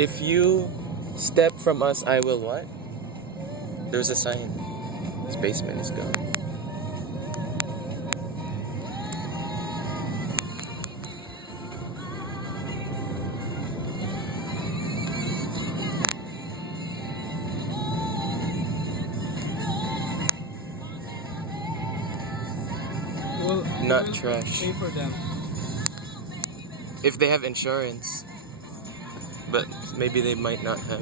If you step from us, I will what? There's a sign. This basement is gone. Well, Not trash. pay for them. If they have insurance. But maybe they might not have.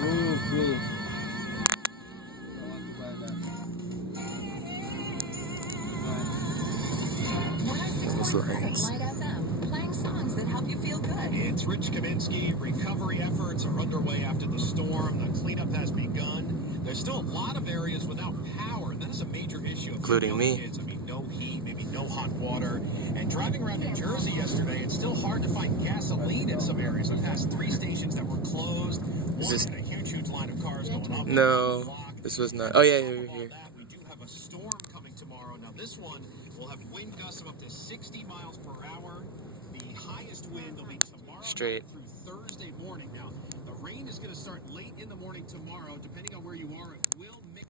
Ooh, cool. I want to buy that. Lines. Playing songs that help you feel good. It's Rich Kaminsky. Recovery efforts are underway after the storm. The cleanup has begun. There's still a lot of areas without power. That is a major issue. Including me. Kids. I mean, no heat, maybe no hot water. And driving around New Jersey yesterday, it's still hard to find gasoline in some areas. I passed 3 stations that were closed. Is this... A huge line of cars going up. No, this was not. Oh yeah, you're here. We do have a storm coming tomorrow. Now this one will have wind gusts of up to 60 miles per hour. The highest wind will be tomorrow Straight. through Thursday morning. Now the rain is going to start late in the morning tomorrow. Depending on where you are, it will